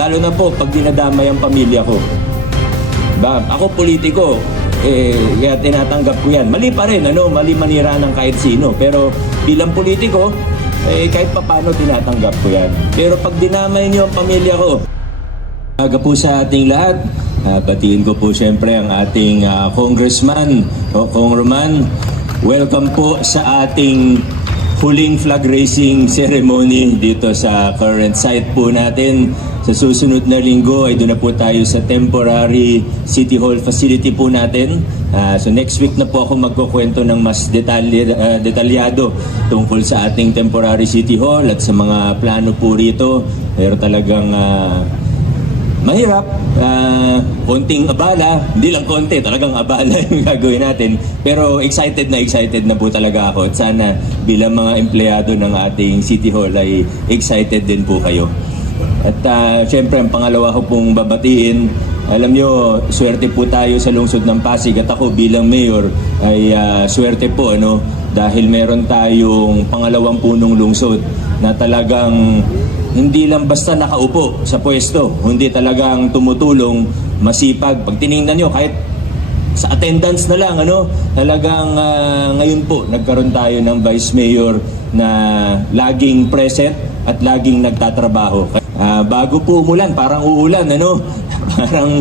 Lalo na po pag dinadamay ang pamilya ko. Diba? Ako politiko, kaya tinatanggap ko yan. Mali pa rin, mali manira ng kahit sino. Pero bilang politiko, kahit papano tinatanggap ko yan. Pero pag dinamay niyo ang pamilya ko, aga po sa ating lahat. Batiin ko po siyempre ang ating congressman, Kong Roman. Welcome po sa ating huling flag raising ceremony dito sa current site po natin. Sa susunod na linggo ay doon na po tayo sa temporary City Hall facility po natin. So next week na po ako magkukwento ng mas detalyado tungkol sa ating temporary City Hall at sa mga plano po rito. Pero talagang mahirap, konting abala, hindi lang konti, talagang abala yung gagawin natin. Pero excited na po talaga ako at sana bilang mga empleyado ng ating City Hall ay excited din po kayo. At syempre ang pangalawa ko pong babatiin, alam nyo, swerte po tayo sa lungsod ng Pasig at ako bilang mayor ay swerte po dahil meron tayong pangalawang punong lungsod na talagang hindi lang basta nakaupo sa pwesto, hindi talagang tumutulong, masipag. Pag tinignan nyo, kahit sa attendance na lang, talagang ngayon po, nagkaroon tayo ng Vice Mayor na laging present at laging nagtatrabaho. Bago po umulan, parang uulan, parang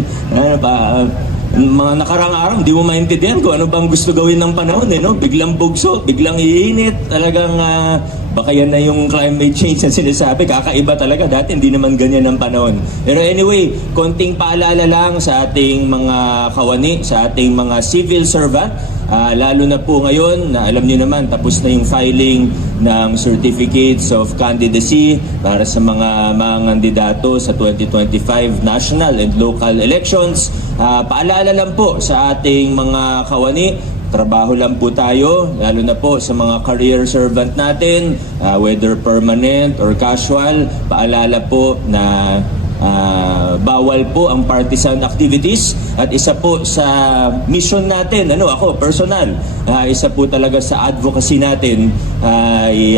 mga nakarang araw, hindi mo maintindihan kung ano bang gusto gawin ng panahon, biglang bugso, biglang iinit, talagang baka yan na yung climate change na sinasabi, kakaiba talaga, dati hindi naman ganyan ang panahon. Pero anyway, konting paalala lang sa ating mga kawani, sa ating mga civil servant, lalo na po ngayon, na alam niyo naman, tapos na yung filing ng certificates of candidacy para sa mga kandidato sa 2025 national and local elections. Paalala lang po sa ating mga kawani, trabaho lang po tayo, lalo na po sa mga career servant natin, whether permanent or casual. Paalala po na bawal po ang partisan activities at isa po sa mission natin, ako personal, isa po talaga sa advocacy natin ay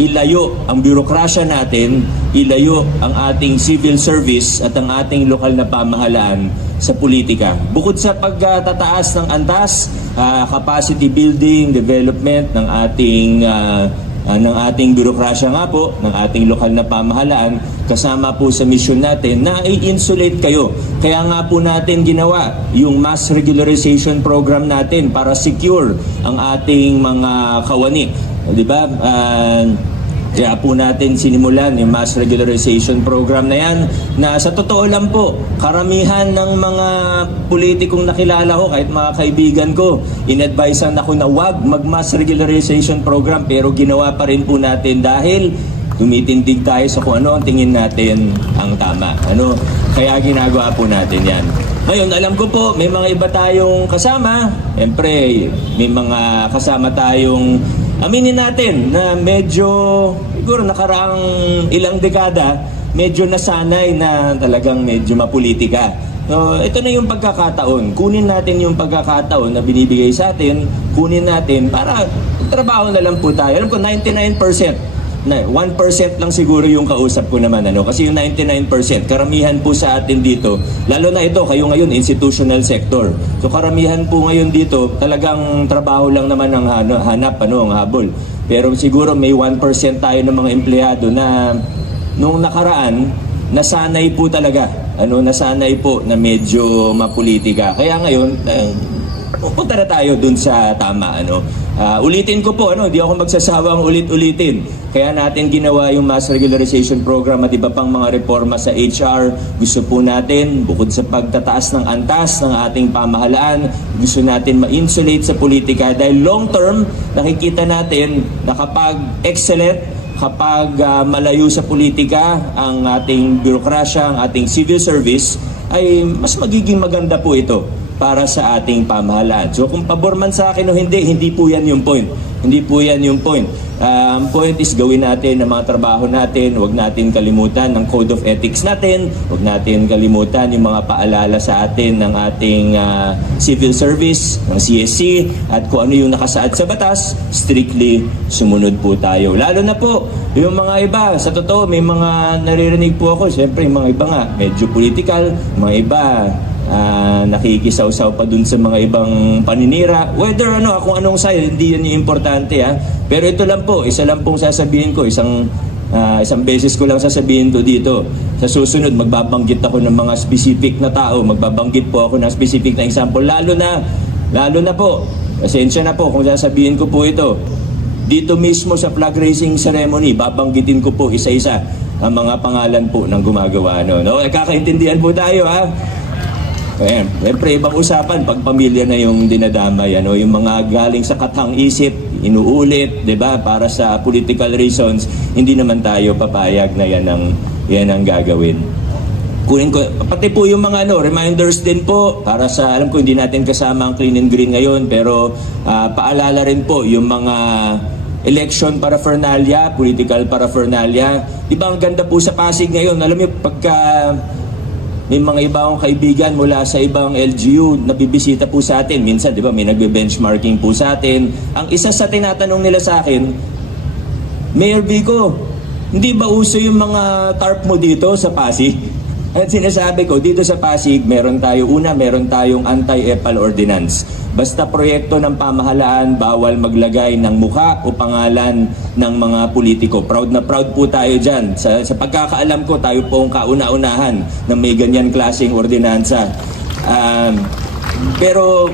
ilayo ang bürokrasya natin, ilayo ang ating civil service at ang ating lokal na pamahalaan sa politika. Bukod sa pagtataas ng antas, capacity building, development ng ating bürokrasya nga po, ng ating lokal na pamahalaan, kasama po sa mission natin na i-insulate kayo. Kaya nga po natin ginawa yung mass regularization program natin para secure ang ating mga kawani. Diba? Kaya po natin sinimulan yung mass regularization program na yan na sa totoo lang po, karamihan ng mga politikong nakilala ko, kahit mga kaibigan ko, in-advisean ako na wag mag-mass regularization program pero ginawa pa rin po natin dahil tumitindig tayo sa kung ano ang tingin natin ang tama. Kaya ginagawa po natin yan. Ngayon, alam ko po, may mga iba tayong kasama. Siyempre, may mga kasama tayong aminin natin na medyo, siguro nakaraang ilang dekada, medyo nasanay na talagang medyo mapolitika. So, ito na yung pagkakataon. Kunin natin yung pagkakataon na binibigay sa atin, kunin natin para trabaho na lang po tayo. Alam ko, 99%. 1% lang siguro yung kausap ko naman, kasi yung 99%, karamihan po sa atin dito, lalo na ito, kayo ngayon, institutional sector. So karamihan po ngayon dito, talagang trabaho lang naman ang hanap, ang habol. Pero siguro may 1% tayo ng mga empleyado na nung nakaraan, nasanay po talaga, nasanay po na medyo mapolitika. Kaya ngayon, punta na tayo dun sa tama, ulitin ko po, di ako magsasawang ulit-ulitin. Kaya natin ginawa yung mass regularization program at iba pang mga reforma sa HR. Gusto po natin, bukod sa pagtataas ng antas ng ating pamahalaan, gusto natin ma-insulate sa politika dahil long term, nakikita natin na kapag excellent, kapag malayo sa politika ang ating bürokrasya, ang ating civil service, ay mas magiging maganda po ito para sa ating pamahalaan. So kung pabor man sa akin o hindi, hindi po yan yung point. Hindi po yan yung point. Ang point is gawin natin ang mga trabaho natin, huwag natin kalimutan ng code of ethics natin, huwag natin kalimutan yung mga paalala sa atin ng ating civil service, ng CSC, at kung ano yung nakasaad sa batas, strictly sumunod po tayo. Lalo na po, yung mga iba, sa totoo, may mga naririnig po ako, siyempre yung mga iba nga, medyo political, mga iba, nakikisaw-saw pa dun sa mga ibang paninira. Whether kung anong side, hindi yan yung importante ha. Pero ito lang po, isa lang pong sasabihin ko, isang beses ko lang sasabihin to dito. Sa susunod, magbabanggit ako ng mga specific na tao, magbabanggit po ako ng specific na example. Lalo na po, pasensya na po kung sasabihin ko po ito. Dito mismo sa flag raising ceremony, babanggitin ko po isa-isa ang mga pangalan po ng gumagawa. Kakaintindihan po tayo ha. Ayan, siyempre ibang usapan pag pamilya na yung dinadamay, yung mga galing sa katang isip, inuulit, 'di ba? Para sa political reasons, hindi naman tayo papayag na yan ang gagawin. Kunin ko pati po yung mga reminders din po para sa alam ko hindi natin kasama ang clean and green ngayon, pero paalala rin po yung mga election paraphernalia, political paraphernalia. 'Di ba ang ganda po sa Pasig ngayon? Alam niyo pagka may mga ibang kaibigan mula sa ibang LGU na bibisita po sa atin. Minsan, di ba, may nagbe-benchmarking po sa atin. Ang isa sa tinatanong nila sa akin, Mayor Vico, hindi ba uso yung mga tarp mo dito sa Pasig? At sinasabi ko, dito sa Pasig, meron tayong anti-EPAL ordinance. Basta proyekto ng pamahalaan, bawal maglagay ng mukha o pangalan ng mga politiko. Proud na proud po tayo dyan. Sa pagkakaalam ko, tayo po ang kauna-unahan na may ganyan klaseng ordinansa. Pero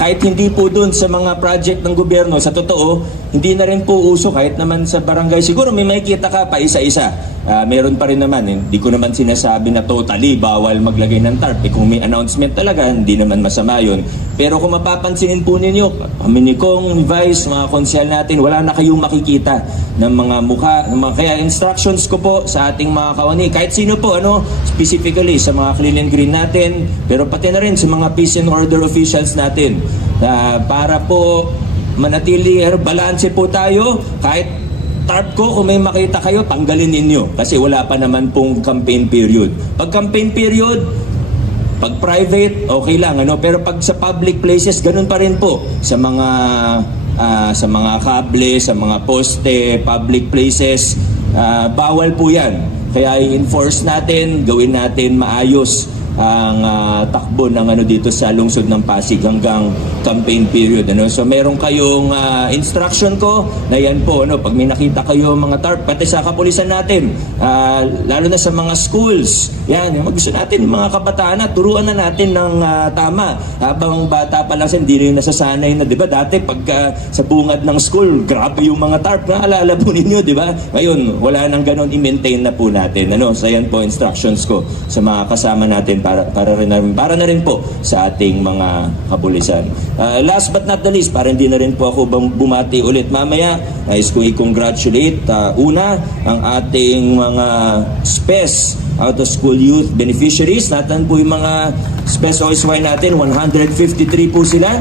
kahit hindi po dun sa mga project ng gobyerno, sa totoo, hindi na rin po uso kahit naman sa barangay. Siguro may makikita ka pa isa-isa. Meron pa rin naman. Hindi ko naman sinasabi na totally bawal maglagay ng tarp. Kung may announcement talaga, hindi naman masama yun. Pero kung mapapansinin po ninyo, kami ni Kong, Vice, mga konsyal natin, wala na kayong makikita ng mga mukha. Kaya instructions ko po sa ating mga kawani, kahit sino po, specifically sa mga clean and green natin, pero pati na rin sa mga peace and order officials natin, para po manatili, balanse po tayo, kahit tarp ko, kung may makita kayo, tanggalin ninyo. Kasi wala pa naman pong campaign period. Pag campaign period, pag private, okay lang. Pero pag sa public places, ganun pa rin po. Sa mga kable, sa mga poste, public places, bawal po yan. Kaya i-enforce natin, gawin natin maayos ang takbo ng dito sa lungsod ng Pasig hanggang campaign period. So meron kayong instruction ko na yan po, pag may nakita kayo mga tarp, pati sa kapulisan natin, lalo na sa mga schools, yan, gusto natin mga kabataan na turuan na natin ng tama. Habang bata pa lang siya, hindi rin nasasanay na, di ba? Dati pag sa bungad ng school, grabe yung mga tarp, naalala po ninyo, di ba? Ngayon, wala nang ganun, i-maintain na po natin. So yan po instructions ko sa mga kasama natin para na rin po sa ating mga kapulisan. Last but not the least, para hindi na rin po ako bumati ulit mamaya, nais kong i-congratulate una ang ating mga SPES, out of school youth beneficiaries. Natan po yung mga SPES OSY natin, 153 po sila.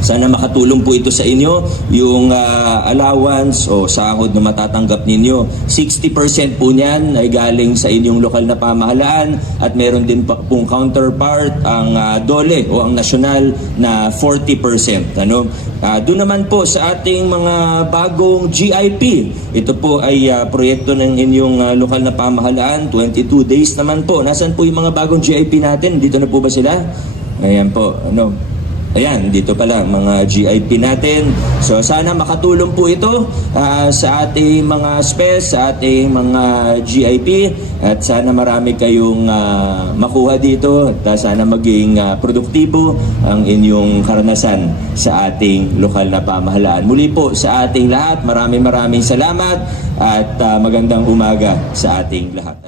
Sana makatulong po ito sa inyo, yung allowance o sahod na matatanggap ninyo. 60% po niyan ay galing sa inyong lokal na pamahalaan at meron din pong counterpart ang DOLE o ang nasyonal na 40%. Doon naman po sa ating mga bagong GIP, ito po ay proyekto ng inyong lokal na pamahalaan, 22 days naman po. Nasaan po yung mga bagong GIP natin? Dito na po ba sila? Ayan po, Ayan, dito pala mga GIP natin. So sana makatulong po ito sa ating mga SPES, sa ating mga GIP, at sana marami kayong makuha dito at sana maging produktibo ang inyong karanasan sa ating lokal na pamahalaan. Muli po sa ating lahat, maraming salamat at magandang umaga sa ating lahat.